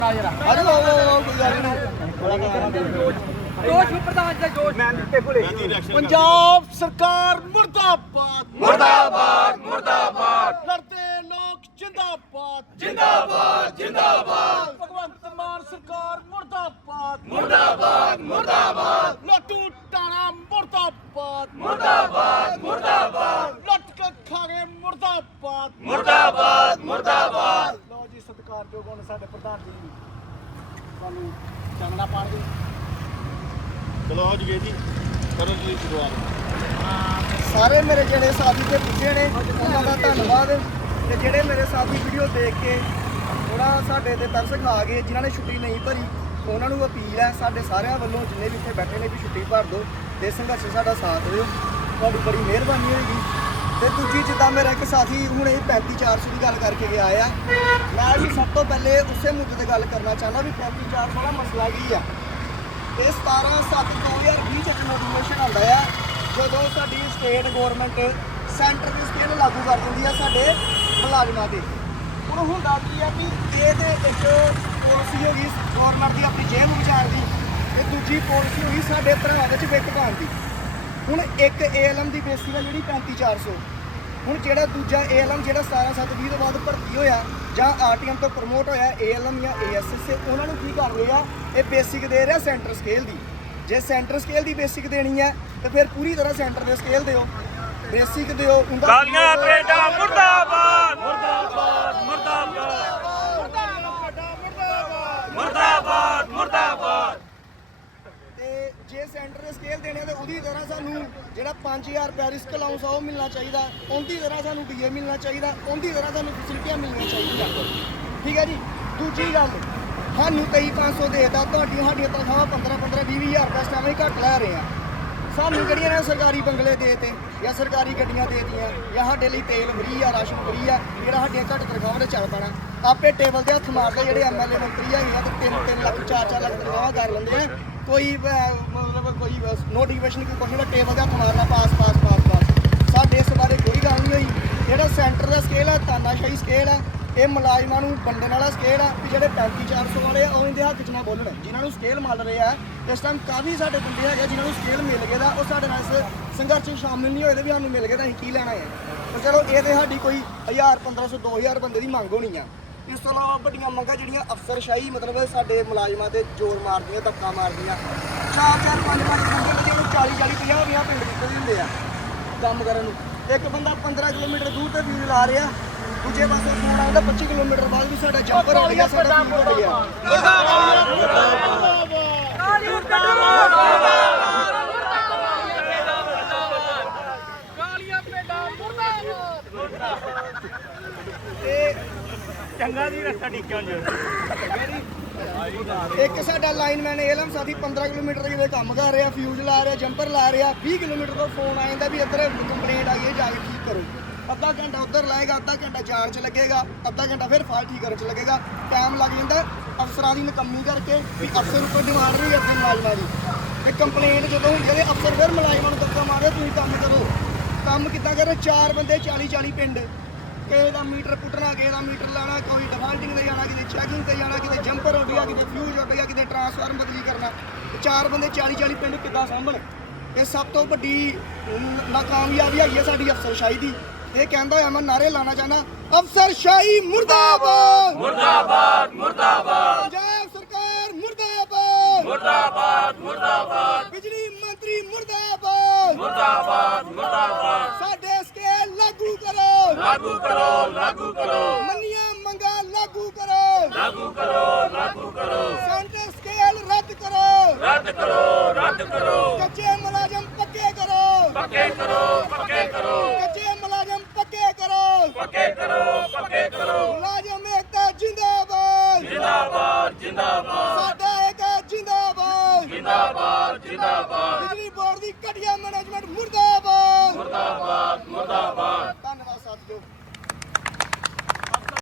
पंजाब सरकार मुर्दाबाद मुर्दाबाद मुर्दाबाद लड़ते लोग जिंदाबाद जिंदाबाद जिंदाबाद भगवंत मान सरकार मुर्दाबाद मुर्दाबाद मुर्दाबाद लट्टू टाणा मुर्दाबाद मुर्दाबाद मुर्दाबाद लट के खागे मुर्दाबाद मुर्दाबाद मुर्दाबाद लो जी सत्कारयोग होने साडे प्रधान जी सानू चानना पाड़ दो चलो आज गए जी करो जी शुरुआत ਸਾਰੇ ਮੇਰੇ ਜਿਹੜੇ ਸਾਥੀ ਤੇ ਪੁੱਛੇ ਨੇ ਉਹਨਾਂ ਦਾ ਧੰਨਵਾਦ ਤੇ ਜਿਹੜੇ ਮੇਰੇ ਸਾਥੀ ਵੀਡੀਓ ਦੇਖ ਕੇ ਥੋੜਾ ਸਾਡੇ ਤੇ ਤਰਸ ਖਾ ਗਏ ਜਿਨ੍ਹਾਂ ਨੇ ਛੁੱਟੀ ਨਹੀਂ ਭਰੀ ਉਹਨਾਂ ਨੂੰ ਅਪੀਲ ਹੈ ਸਾਡੇ ਸਾਰਿਆਂ ਵੱਲੋਂ ਜਿੰਨੇ ਵੀ ਇੱਥੇ ਬੈਠੇ ਨੇ ਵੀ ਛੁੱਟੀ ਭਰ ਦਿਓ ਤੇ ਸੰਘਰਸ਼ ਸਾਡਾ ਸਾਥ ਦਿਓ ਤੁਹਾਡੀ ਬੜੀ ਮਿਹਰਬਾਨੀ ਹੋਏਗੀ। ਤੇ ਦੂਜੀ ਜਿੱਦਾਂ ਮੇਰਾ ਇੱਕ ਸਾਥੀ ਹੁਣ ਇਹ 35400 ਦੀ ਗੱਲ ਕਰਕੇ ਗਿਆ ਆ ਮੈਂ ਵੀ ਸਭ ਤੋਂ ਪਹਿਲੇ ਉਸੇ ਮੁੱਦੇ ਤੇ ਗੱਲ ਕਰਨਾ ਚਾਹੁੰਦਾ ਵੀ 35400 ਦਾ ਮਸਲਾ ਕੀ ਆ। ਇਹ 17/7/2020 ਚ ਨੋਟੀਫਿਕੇਸ਼ਨ ਆਉਂਦਾ ਆ ਜਦੋਂ ਸਾਡੀ ਸਟੇਟ ਗਵਰਨਮੈਂਟ ਸੈਂਟਰ ਦੀ ਸਕੇਲ ਲਾਗੂ ਕਰ ਦਿੰਦੀ ਆ ਸਾਡੇ ਮੁਲਾਜ਼ਮਾਂ ਤੇ। ਹੁਣ ਹੁੰਦਾ ਕੀ ਆ ਵੀ ਇਹ ਤੇ ਇੱਕ ਪਾਲਿਸੀ ਹੋ ਗਈ ਗਵਰਨਮੈਂਟ ਦੀ ਆਪਣੀ ਜੇਬ ਵਿਚਾਰ ਦੀ ਤੇ ਦੂਜੀ ਪਾਲਿਸੀ ਹੋ ਗਈ ਸਾਡੇ ਭਰਾ ਵਿੱਚ ਵਿਕ ਪਾਉਣ ਦੀ। ਹੁਣ ਇੱਕ ਏਐਲਐਮ ਦੀ ਬੇਸਿਕ ਆ ਜਿਹੜੀ 35400 ਹੁਣ ਜਿਹੜਾ ਦੂਜਾ ਏਐਲਐਮ ਜਿਹੜਾ 17/7/20 ਤੋਂ ਬਾਅਦ ਭਰਤੀ ਹੋਇਆ ਜਾਂ ਆਰਟੀਐਮ ਤੋਂ ਪ੍ਰਮੋਟ ਹੋਇਆ ਏਐਲਐਮ ਜਾਂ ਏਐਸਐਸ ਉਹਨਾਂ ਨੂੰ ਕੀ ਕਰ ਰਹੇ ਆ ਇਹ ਬੇਸਿਕ ਦੇ ਰਿਹਾ ਸੈਂਟਰ ਸਕੇਲ ਦੀ। ਜੇ ਸੈਂਟਰ ਸਕੇਲ ਦੀ ਬੇਸਿਕ ਦੇਣੀ ਹੈ ਤੇ ਫਿਰ ਪੂਰੀ ਤਰ੍ਹਾਂ ਸੈਂਟਰ ਦੇ ਸਕੇਲ ਦਿਓ ਬੇਸਿਕ ਦਿਓ। ਕਾਲੀਆਂ ਪਰੇਡਾਂ ਮੁਰਦਾਬਾਦ ਮੁਰਦਾਬਾਦ ਮੁਰਦਾਬਾਦ ਮੁਰਦਾਬਾਦ ਤੇ ਜੇ ਸੈਂਟਰ ਦੇ ਸਕੇਲ ਦੇਣੇ ਤੇ ਉਹਦੀ ਤਰ੍ਹਾਂ ਸਾਨੂੰ ਜਿਹੜਾ 5000 ਰੁਪਏ ਰਿਸਕ ਅਲਾਊਂਸ ਆ ਉਹ ਮਿਲਣਾ ਚਾਹੀਦਾ, ਉਹਦੀ ਤਰ੍ਹਾਂ ਸਾਨੂੰ ਡੀਏ ਮਿਲਣਾ ਚਾਹੀਦਾ, ਉਹਦੀ ਤਰ੍ਹਾਂ ਸਾਨੂੰ ਫੈਸਿਲਿਟੀਆਂ ਮਿਲਣੀਆਂ ਚਾਹੀਦੀਆਂ। ਠੀਕ ਹੈ ਜੀ। ਦੂਜੀ ਗੱਲ ਸਾਨੂੰ 23/500 ਦੇਤਾ ਤੁਹਾਡੀਆਂ ਸਾਡੀਆਂ ਤਨਖਾਹਾਂ 15-15 20,000 ਰੁਪਏ ਇਸ ਟਾਈਮ ਅਸੀਂ ਘੱਟ ਲੈ ਰਹੇ ਆ। ਸਾਨੂੰ ਜਿਹੜੀਆਂ ਨੇ ਸਰਕਾਰੀ ਬੰਗਲੇ ਦੇਤੇ ਜਾਂ ਸਰਕਾਰੀ ਗੱਡੀਆਂ ਦੇਤੀਆਂ ਜਾਂ ਸਾਡੇ ਲਈ ਤੇਲ ਫਰੀ ਆ ਰਾਸ਼ਨ ਫਰੀ ਆ ਜਿਹੜਾ ਸਾਡੀਆਂ ਘੱਟ ਤਨਖਾਹਾਂ ਦੇ ਚੱਲ ਪੈਣਾ ਆਪੇ ਟੇਬਲ ਤੇ ਹੱਥ ਮਾਰਦੇ ਜਿਹੜੇ ਐਮਐਲਏ ਮੰਤਰੀ ਹੈਗੇ ਆ ਤੇ 3-3 ਲੱਖ 4-4 ਲੱਖ ਤਨਖਾਹਾਂ ਕਰ ਲੈਂਦੇ ਆ। ਕੋਈ ਮਤਲਬ ਕੋਈ ਨੋਟੀਫਿਕੇਸ਼ਨ ਕੋਈ ਕੁਛ ਨਹੀਂ ਟੇਬਲ ਤੇ ਹੱਥ ਮਾਰਨਾ ਪਾਸ ਸਾਡੇ ਇਸ ਬਾਰੇ ਕੋਈ ਗੱਲ ਨਹੀਂ ਹੋਈ। ਜਿਹੜਾ ਸੈਂਟਰ ਦਾ ਸਕੇਲ ਹੈ ਤਾਨਾਸ਼ਾਹੀ ਸਕੇਲ ਹੈ ਇਹ ਮੁਲਾਜ਼ਮਾਂ ਨੂੰ ਵੰਡਣ ਵਾਲਾ ਸਕੇਲ ਆ ਵੀ ਜਿਹੜੇ 35-400 ਵਾਲੇ ਆ ਉਹ ਇਹਦੇ ਹੱਕ 'ਚ ਨਾ ਬੋਲਣ ਜਿਨ੍ਹਾਂ ਨੂੰ ਸਕੇਲ ਮਿਲ ਰਿਹਾ ਇਸ ਟਾਈਮ ਕਾਫੀ ਸਾਡੇ ਬੰਦੇ ਹੈਗੇ ਜਿਨ੍ਹਾਂ ਨੂੰ ਸਕੇਲ ਮਿਲ ਗਿਆ ਉਹ ਸਾਡੇ ਨਾਲ ਇਸ ਸੰਘਰਸ਼ 'ਚ ਸ਼ਾਮਿਲ ਨਹੀਂ ਹੋਏ ਤੇ ਵੀ ਸਾਨੂੰ ਮਿਲ ਗਿਆ ਤਾਂ ਅਸੀਂ ਕੀ ਲੈਣਾ ਹੈ। ਪਰ ਚਲੋ ਇਹ ਤੇ ਸਾਡੀ ਕੋਈ 1000-1500-2000 ਬੰਦੇ ਦੀ ਮੰਗ ਹੋਣੀ ਆ। ਇਸ ਤੋਂ ਇਲਾਵਾ ਵੱਡੀਆਂ ਮੰਗਾਂ ਜਿਹੜੀਆਂ ਅਫਸਰਸ਼ਾਹੀ ਮਤਲਬ ਸਾਡੇ ਮੁਲਾਜ਼ਮਾਂ ਤੇ ਜ਼ੋਰ ਮਾਰਦੀਆਂ ਧੱਕਾ ਮਾਰਦੀਆਂ 4-4 5-5 ਬੰਦੇ ਜਿਹੜੇ 40-50 ਪਿੰਡ ਦਿੱਤੇ ਹੁੰਦੇ ਆ ਕੰਮ ਕਰਨ ਨੂੰ। ਇੱਕ ਬੰਦਾ 15 ਕਿਲੋਮੀਟਰ ਦੂਰ ਤੇ ਫਿਊਜ਼ ਲਾ ਰਿਹਾ ਦੂਜੇ ਪਾਸੇ ਫੋਨ ਆਉਂਦਾ 25 ਕਿਲੋਮੀਟਰ ਬਾਅਦ ਵੀ ਸਾਡਾ ਜੰਪਰ ਹੋ ਗਿਆ ਸਾਡਾ ਫਿਊਜ਼ ਹੋ ਗਿਆ। ਚੰਗਾ ਜੀ ਰਸਤਾ ਟਿਕਿਆ ਜੀ। ਇੱਕ ਸਾਡਾ ਲਾਈਨਮੈਨ ਏਲਮ ਸਾਥੀ 15 ਕਿਲੋਮੀਟਰ ਦੇ ਕੰਮ ਕਰ ਰਿਹਾ ਫਿਊਜ਼ ਲਾ ਰਿਹਾ ਜੰਪਰ ਲਾ ਰਿਹਾ 20 ਕਿਲੋਮੀਟਰ ਤੋਂ ਫੋਨ ਆ ਜਾਂਦਾ ਵੀ ਇੱਧਰ ਕੰਪਲੇਂਟ ਆਈ ਹੈ ਜਾ ਕੇ ਠੀਕ ਕਰੋ। ਅੱਧਾ ਘੰਟਾ ਉੱਧਰ ਲਾਏਗਾ ਅੱਧਾ ਘੰਟਾ ਜਾਣ 'ਚ ਲੱਗੇਗਾ ਅੱਧਾ ਘੰਟਾ ਫਿਰ ਫਾਲਟ ਠੀਕ ਕਰਨ 'ਚ ਲੱਗੇਗਾ ਟਾਈਮ ਲੱਗ ਜਾਂਦਾ ਅਫਸਰਾਂ ਦੀ ਨਕੰਮੀ ਕਰਕੇ ਵੀ ਅਫਸਰ ਉੱਪਰ ਡਿਮਾਂਡ ਨਹੀਂ ਕਰਦੇ ਮੁਲਾਜ਼ਮਾਂ ਦੀ ਤੇ ਕੰਪਲੇਂਟ ਜਦੋਂ ਹੁੰਦੀ ਹੈ ਅਫਸਰ ਫਿਰ ਮੁਲਾਜ਼ਮਾਂ ਨੂੰ ਧੱਕਾ ਮਾਰਦੇ ਤੁਸੀਂ ਕੰਮ ਕਰੋ। ਕੰਮ ਕਿੱਦਾਂ ਕਰੋ 4 ਬੰਦੇ 40-40 ਪਿੰਡ ਕਿਸੇ ਦਾ ਮੀਟਰ ਪੁੱਟਣਾ ਕਿਸੇ ਦਾ ਮੀਟਰ ਲਾਣਾ ਕੋਈ ਡਿਫਾਲਟਿੰਗ ਤੇ ਜਾਣਾ ਕਿਤੇ ਚੈਕਿੰਗ ਤੇ ਜਾਣਾ ਕਿਤੇ ਜੰਪਰ ਉੱਡ ਗਿਆ ਕਿਤੇ ਫਿਊਜ਼ ਉੱਡ ਗਿਆ ਕਿਤੇ ਟਰਾਂਸਫਾਰਮ ਬਦਲੀ ਕਰਨਾ 4 ਬੰਦੇ 40-40 ਪਿੰਡ ਕਿੱਦਾਂ ਸਾਂਭਣ। ਇਹ ਸਭ ਤੋਂ ਵੱਡੀ ਨਾਕਾਮਯਾਬੀ ਹੈਗੀ ਹੈ ਸਾਡੀ ਅਫਸਰਸ਼ਾਹੀ ਦੀ। ਇਹ ਕਹਿੰਦਾ ਹੋਇਆ ਮੈਂ ਨਾਰੇ ਲਾਣਾ ਚਾਹੁੰਦਾ ਅਫਸਰਸ਼ਾਹੀ ਮੁਰਦਾਬਾਦ ਮੁਰਦਾਬਾਦ ਮੁਰਦਾਬਾਦ ਪੰਜਾਬ ਸਰਕਾਰ ਮੁਰਦਾਬਾਦ ਮੁਰਦਾਬਾਦ ਮੁਰਦਾਬਾਦ ਬਿਜਲੀ ਮੰਤਰੀ ਮੁਰਦਾਬਾਦ ਮੁਰਦਾਬਾਦ ਮੁਰਦਾਬਾਦ ਸਾਡੇ ਸਕੇਲ ਲਾਗੂ ਕਰੋ ਲਾਗੂ ਕਰੋ ਲਾਗੂ ਕਰੋ ਮੰਨੀਆਂ ਮੰਗਾਂ ਲਾਗੂ ਕਰੋ ਲਾਗੂ ਕਰੋ ਲਾਗੂ ਕਰੋ ਸੈਂਟਰ ਸਕੇਲ ਰੱਦ ਕਰੋ ਰੱਦ ਕਰੋ ਰੱਦ ਕਰੋ ਕੱਚੇ ਮੁਲਾਜ਼ਮ ਪੱਕੇ ਕਰੋ ਪੱਕੇ ਕਰੋ ਪੱਕੇ ਕਰੋ ਕੱਚੇ ਮੁਲਾਜ਼ਮ ਪੱਕੇ ਕਰੋ ਪੱਕੇ ਕਰੋ ਪੱਕੇ ਕਰੋ ਮੁਲਾਜ਼ਮ ਏਕਤਾ ਜਿੰਦਾਬਾਦ ਜਿੰਦਾਬਾਦ ਜਿੰਦਾਬਾਦ